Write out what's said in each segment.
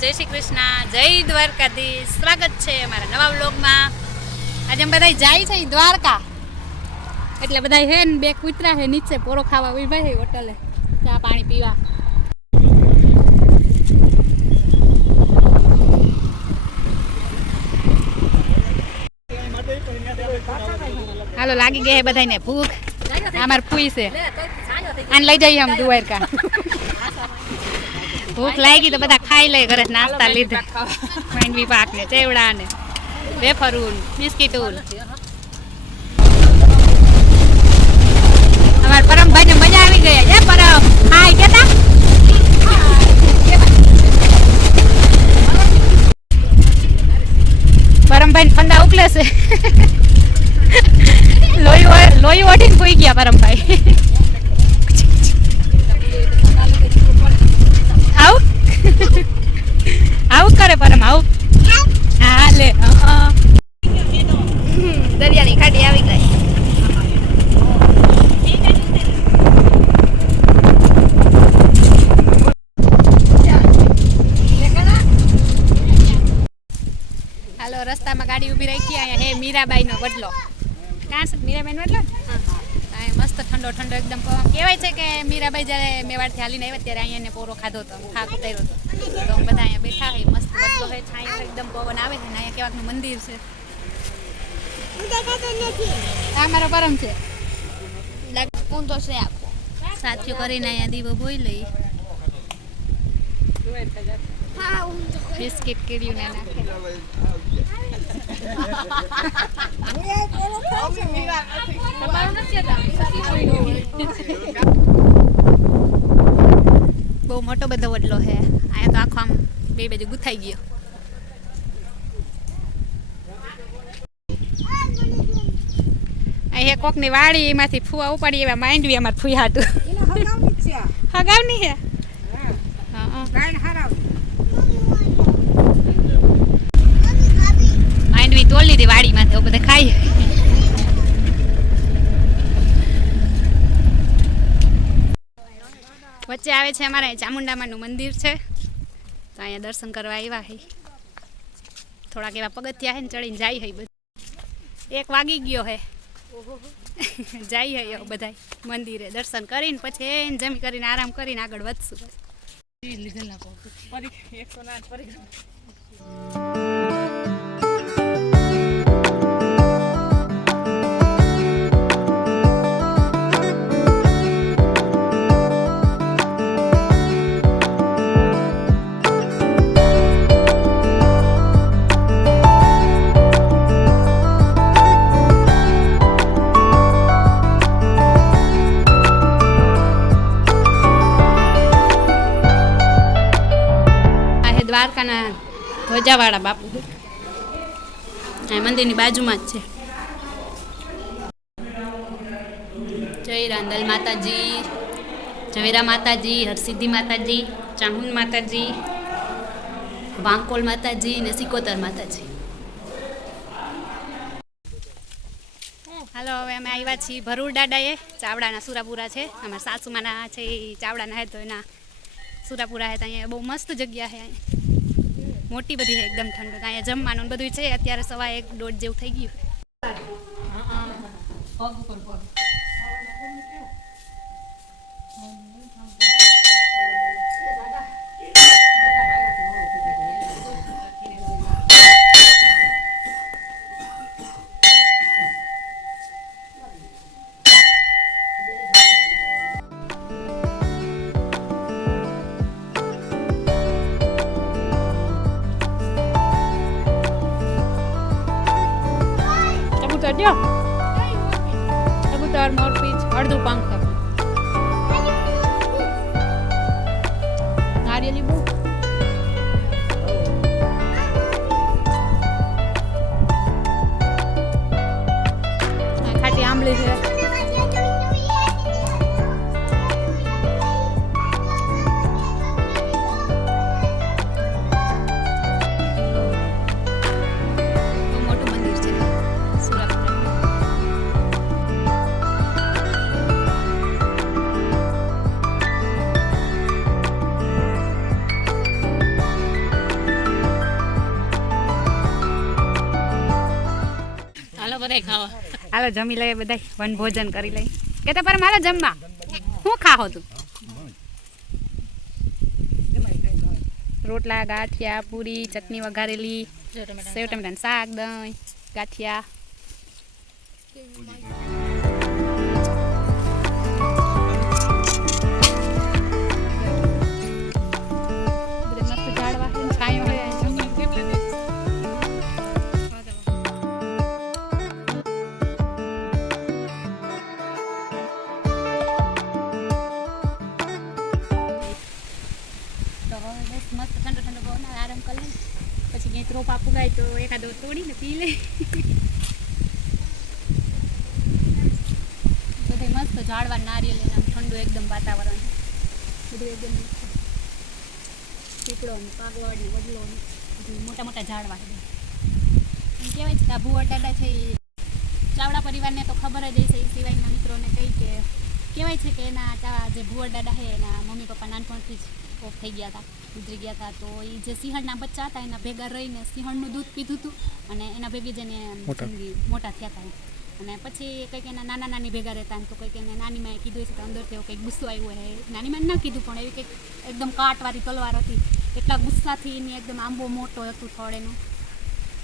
જય શ્રી કૃષ્ણ, જય દ્વારકાધીશ. સ્વાગત છે અમારા નવા વ્લોગમાં. આજે અમે બધા જાય છે દ્વારકા. એટલે બધા હે ને બે કૂતરા હે, નીચે પોરો ખાવા ઊભા હે હોટલે. ચા પાણી પીવા. હાલો, લાગી ગયા બધાને ભૂખ. અમાર ફૂઈ છે. લઈ જઈએ આમ દ્વારકા. ભૂખ લાગી તો બધા ખાઈ લે ઘરે નાસ્તા લીધા. માંડવી પાક ને ચેવડા ને વેફરું બિસ્કીટું અમાર પરમભાઈ ને મજા આવી ગયા એ પરમ? હાય કેતા? પરમભાઈ ફંદા ઉકલે છે લોહી લોહી ઓઢીને ભૂઈ ગયા પરમભાઈ આવું કરે પરમ આવું હા લે દરિયાની ખાડી આવી ગઈ. હાલો રસ્તામાં ગાડી ઊભી રાખી અહીંયા હે મીરાબાઈનો વડલો કાં છે? મીરાબાઈનો વડલો હા મસ્ત ઠંડો ઠંડો એકદમ પવન. કહેવાય છે કે મીરાબાઈ જ્યારે મેવાડથી હાલીને આવ્યા ત્યારે અહીંયા એને પોરો ખાધો હતો ખાક ઉતાર્યો હતો. તો અમે બધા અહીંયા બેઠા હોય મસ્ત વડલો હોય છાંયો એકદમ પવન આવે છે ને અહીંયા કેવાકનું મંદિર છે. આ મારો પરમ છે. ઊંધો છે આખો. સાથીઓ કરીને અહીંયા દીવો બોઈ લઈ. બિસ્કિટ કર્યું ને નાખે. બહુ મોટો બધો વડલો છે અહીંયા તો આખો આમ બે બાજુ ગુથાઈ ગયો. અહીંયા કોકની વાડી એમાંથી ફુવા ઉપાડી એવા માંડવી અમારે ફૂઈ હાટું હગાવની હે? હા. માંડવી તોલી દે વાડીમાંથી બધા ખાઈ. વચ્ચે આવે છે અમારે ચામુંડામાનું મંદિર છે. તો અહીંયા દર્શન કરવા આવ્યા હૈ. થોડાક એવા પગથિયા હે ને ચડીને જાય હૈ બધું. એક વાગી ગયો હે. જાય હૈ બધા મંદિરે. દર્શન કરીને પછી એને જમી કરીને આરામ કરીને આગળ વધશું. આ છે દ્વારકાના ધ્વજાવાળા બાપુ. આ મંદિરની બાજુમાં જ છે. જય રાંદલ માતાજી. ઝવેરા માતાજી, હરસિદ્ધિ માતાજી, ચાહુન માતાજી, વાંકોલ માતાજી ને સિકોતર માતાજી. હાલો, હવે અમે આવ્યા છીએ ભરૂર દાડાએ ચાવડાના સુરાપુરા છે. અમારા સાસુમાના છે એ ચાવડાના હે તો એના સુરાપુરા હે તો અહીંયા બહુ મસ્ત જગ્યા છે. અહીંયા મોટી બધી એકદમ ઠંડો. અહીંયા જમવાનું બધું છે, અત્યારે સવા એક દોઢ જેવું થઈ ગયું. કબૂતર જો કબૂતર મોરપીંછ અડધું પાંખ હાલો, જમી લઈએ બધા વન ભોજન કરી લઈ કે તો પર મારે જમવા. હું ખાહો તું? રોટલા, ગાંઠિયા, પૂરી, ચટણી વઘારેલી, સેવ ટમેટાનું શાક, દહીં, ગાંઠિયા. પુગાય તો એકાદો તોડીને પી લે. બધે મસ્ત ઝાડવા નારિયેલ એના ઠંડુ એકદમ વાતાવરણ. બધું એકદમ પીપળો ને કાગવડ ને વડલો ને મોટા મોટા ઝાડવા એમ કહેવાય છે ભુવર દાદા છે એ ચાવડા પરિવારને તો ખબર જ હશે એ સિવાયના મિત્રોને કહી કે, કહેવાય છે કે એના જે ભુવર દાદા છે એના મમ્મી પપ્પા નાનપણથી જ ઓફ થઈ ગયા હતા ગુજરી ગયા હતા તો એ જે સિંહણના બચ્ચા હતા એના ભેગા રહીને સિંહણનું દૂધ પીધું હતું અને એના ભેગી જઈને જિંદગી મોટા. થયા હતા. અને પછી કંઈક એના નાના નાની ભેગા રહેતા તો કંઈક એને નાની માએ કીધું છે કે અંદર તેઓ કંઈક ગુસ્સો આવ્યો હે. નાની માએ ન કીધું પણ એવી કંઈક એકદમ કાટવાળી તલવાર હતી. એટલા ગુસ્સાથી એની એકદમ આંબો મોટો હતું થડ એનું.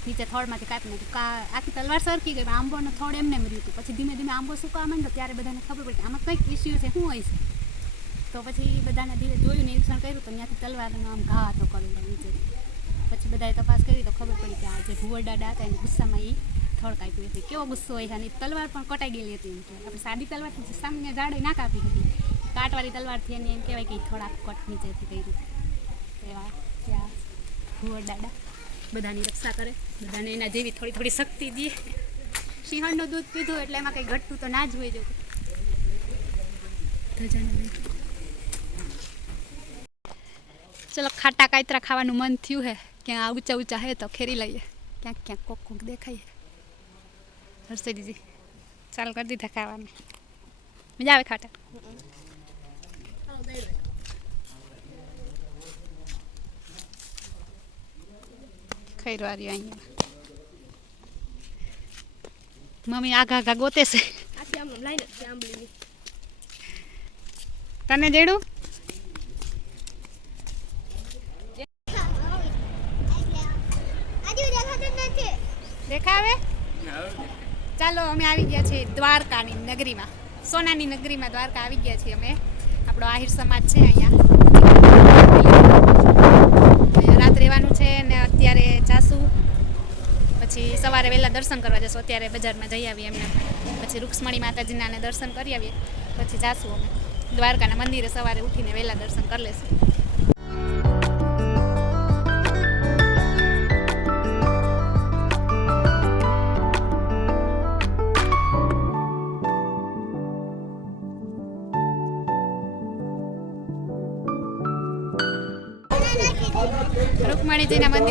નીચે થળમાંથી કાપી નાખ્યું. કા આખી તલવાર સરકી ગઈ આંબોનો થળ એમને એમ રહ્યું હતું. પછી ધીમે ધીમે આંબો સુકાવા માંડ્યો ત્યારે બધાને ખબર પડી કે આમાં કંઈક ઇસ્યુ છે શું હોય છે? તો પછી બધાને ધીરે જોયું નિરીક્ષણ કર્યું તો ત્યાંથી તલવારનો આમ ઘા હતો કરેલો નીચે પછી બધાએ તપાસ કરી, તો ખબર પડી કે આ જે ભુવરડાડા હતા, એને ગુસ્સામાં એ થળ કાપ્યું હતી. કેવો ગુસ્સો હોય અને તલવાર પણ કટાઈ ગયેલી હતી એમ કે આપણે સાદી તલવારથી સામે જાડે ના કાપી હતી. કાટવાળી તલવારથી એને એમ કહેવાય કે થોડાક કટ નીચેથી કર્યું એવા ત્યાં ભુવર દાડા બધાની રક્ષા કરે. બધાને એના જેવી થોડી થોડી શક્તિ દે. સિંહણનું દૂધ પીધું એટલે એમાં કંઈ ઘટતું તો ના જ હોય જો. ધજાને લઈ. ચલો ખાટા કાતરા ખાવાનું મન થયું હે. ક્યાં ઊંચા ઊંચા હે તો ખેરી લઈએ. ક્યાંક ક્યાંક કોક કોક દેખાય હર્ષદીજી ચાલુ કરી દીધા ખાવાનું. મજા આવે ખાટા? ખૈરો રહ્યું અહીંયા. મમ્મી આગા આગા ગોતે છે. તને જેડું આજુ દેખાતું નથી દેખાવે ચાલો અમે આવી ગયા છીએ દ્વારકાની નગરીમાં. સોનાની નગરીમાં દ્વારકા આવી ગયા છીએ અમે. આપણો આહિર સમાજ છે અહીંયા. રાત રહેવાનું છે ને અત્યારે જાશું પછી સવારે વહેલા દર્શન કરવા જશું. અત્યારે બજારમાં જઈ આવીએ એમને. પછી રૂક્ષ્મણી માતાજીના દર્શન કરી આવીએ. પછી જાશું અમે. દ્વારકાના મંદિરે સવારે ઉઠીને વહેલા દર્શન કરી લેશું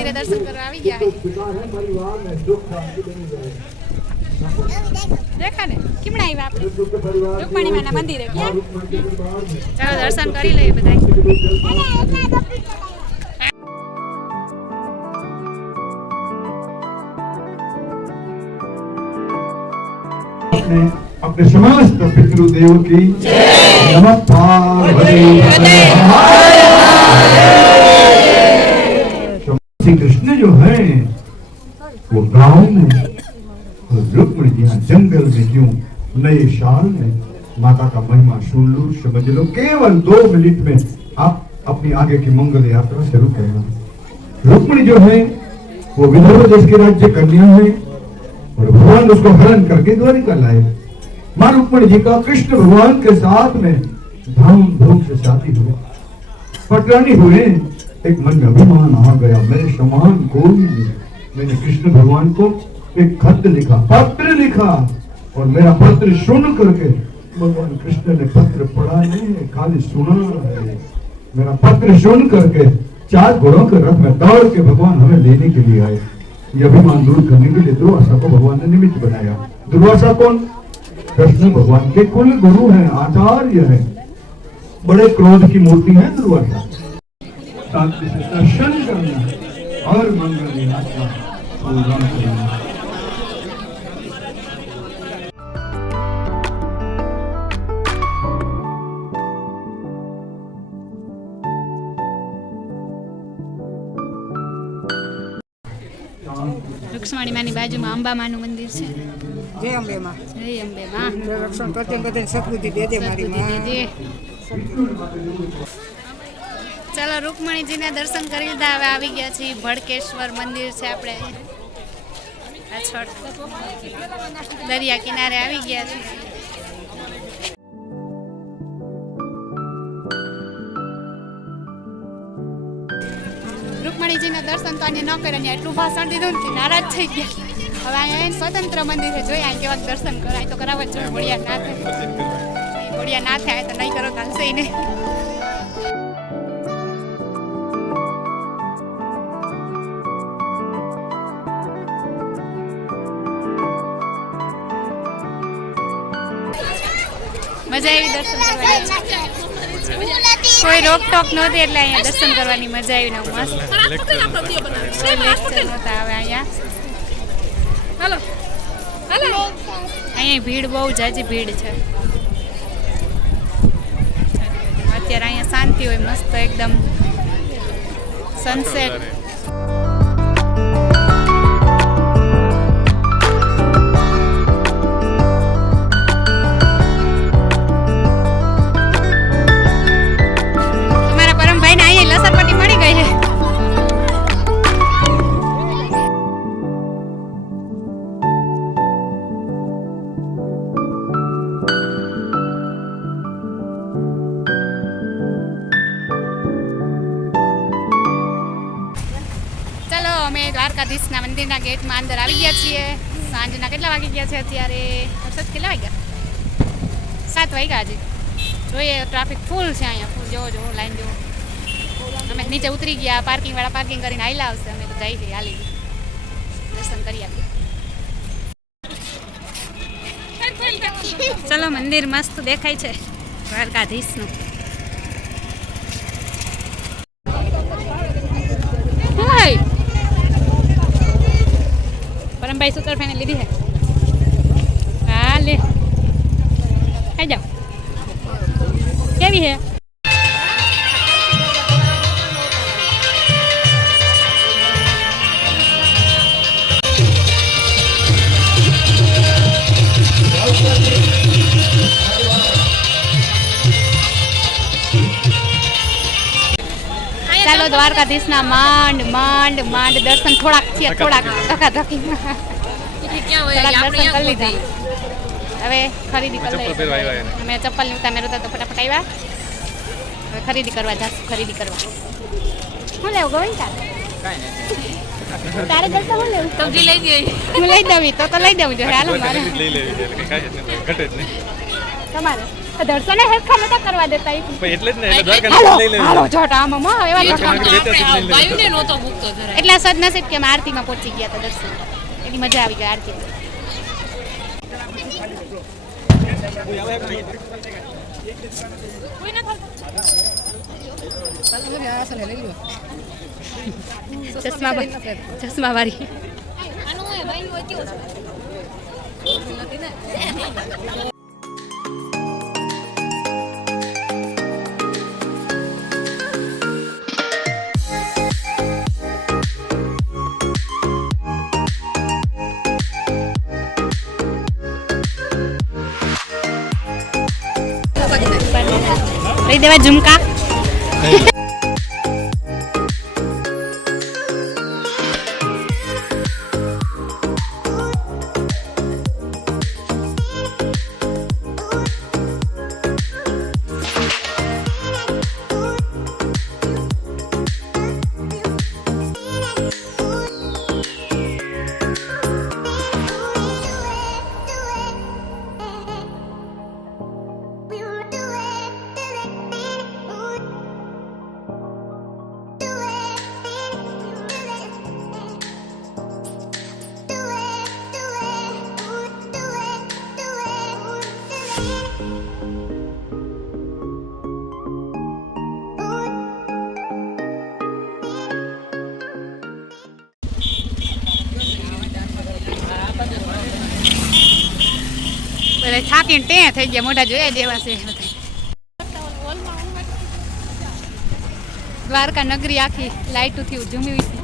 મંદિરે દર્શન કરવા આવી ગયા દેખા ને કેમણા આવ્યા આપણે રૂકમણીમાના મંદિરે ક્યાં ચાલો દર્શન કરી લઈએ બધા अपने अपने समस्त पितृदेव की नमः पार्वती तो श्री कृष्ण जो है, वो गाँव में और रुक्मणी यहाँ जंगल में क्यों? नए साल में। माता का महिमा सुन लो, समझ लो, केवल दो मिनट में आप अपनी आगे की मंगल यात्रा शुरू करना रुक्मणी जो है, वो विदर्भ देश के राज्य कन्या है और भगवान उसको हरण करके द्वारिका लाए। माँ रुक्मणी जी का कृष्ण भगवान के साथ में धाम धूम से शादी हुई पटरानी हुए एक मन में अभिमान आ गया, मेरे समान कोई नहीं। मैंने कृष्ण भगवान को एक खत लिखा, पत्र लिखा, और मेरा पत्र सुन करके भगवान कृष्ण ने पत्र पढ़ा, नहीं है खाली सुना है मेरा पत्र सुन करके चार घोड़ों के रथ में दौड़ के भगवान हमें लेने के लिए आए। ये अभिमान दूर करने के लिए दुर्वासा को भगवान ने निमित्त बनाया। दुर्वासा कौन? कृष्ण भगवान के कुल गुरु हैं, आचार्य हैं। बड़े क्रोध की मूर्ति है दुर्वासा। शांति से दर्शन करना और मंगल विलास का करना માની બાજુમાં અંબામાનું મંદિર છે. જય અંબે માં જય અંબે માં રક્ષણ કરતી કરતી સદબુદ્ધિ દે દે મારી માં. ચાલો રૂકમણીજીના દર્શન કરી લીધા હવે આવી ગયા છીએ. ભડકેશ્વર મંદિર છે આપણે. દરિયા કિનારે આવી ગયા છીએ રૂકમણીજીના દર્શન તો અહીંયા ન કરે અહીંયા એટલું ભાષણ દીધું ને નારાજ થઈ ગયા. હવે અહીંયા એને સ્વતંત્ર મંદિર જોઈએ અહીં કેવા દર્શન કરાય તો કરાવવા જોઈએ. ભોળિયા ના થાય ભોળિયા ના થાય તો નહીં કરો તો હાલશે નહીં. મજા આવી દર્શન કરવાની? કોઈ રોકટોક નહોતી એટલે અહીંયા દર્શન કરવાની મજા આવી ને મસ્ત. લેક્ચર નહોતા હવે અહીંયા. હાલો. હાલો. અહીંયા ભીડ બહુ જાજી ભીડ છે. અત્યારે અહીંયા શાંતિ હોય, મસ્ત એકદમ સનસેટ દ્વારકાધીશના મંદિરના ગેટમાં અંદર આવી ગયા છીએ. સાંજના કેટલા વાગી ગયા છે અત્યારે? હર્ષદ કેટલા વાગ્યા? સાત વાગ્યા હજી જોઈએ ટ્રાફિક ફૂલ છે અહીંયા ફૂલ જોવો જોવો લાઈન જોવો અમે નીચે ઉતરી ગયા પાર્કિંગ વાળા પાર્કિંગ કરીને આવેલા આવશે. અમે તો જઈ જઈએ હાલી દર્શન કરી આવીએ. ચલો, મંદિર મસ્ત દેખાય છે. દ્વારકાધીશનું હાય પરમભાઈ સુતર ફેને લીધી હે હા લે ખાઈ જાઓ કેવી હે ચાલો દ્વારકાધીશના માંડ માંડ માંડ દર્શન થોડાક છે થોડાક ધકા ધક્કી દર્શન કરી લીધા. હવે ખરીદી કરી આવ્યા અમે ચપ્પલની ઉતામેરો તો ફટાફટ આવ્યા. હવે ખરીદી કરવા જાશું ખરીદી કરવા. શું લેવું ગોવિંદ તારે દર્શન શું લેવું? સબ્જી લઈ ગઈ હું લઈ દઉં તો તો લઈ દઉં જોઈએ હાલો મારે. લઈ લેવી જ ઘટે જ નહીં. તમારે. દર્શને હેરખા નતા કરવા દેતા. એટલે જ ને એટલે દ્વારકા હાલો લઈ લેવી હાલો જોટા આમાં માં એવા. જોટા નાગરી વેચાતી જ લઈ લેવી ભાઈને નહોતો મૂકતો જરાય. એટલા સદનસીબ કે અમે આરતીમાં પહોંચી ગયા હતા દર્શન એટલી મજા આવી ગઈ આરતી. ચશ્મા ચશ્મા વાળી. દેવા ઝુમકા. બધા થાકીને ટે થઈ ગયા મોઢા જોયા જેવા છે દ્વારકા નગરી આખી લાઈટોથી ઝૂમી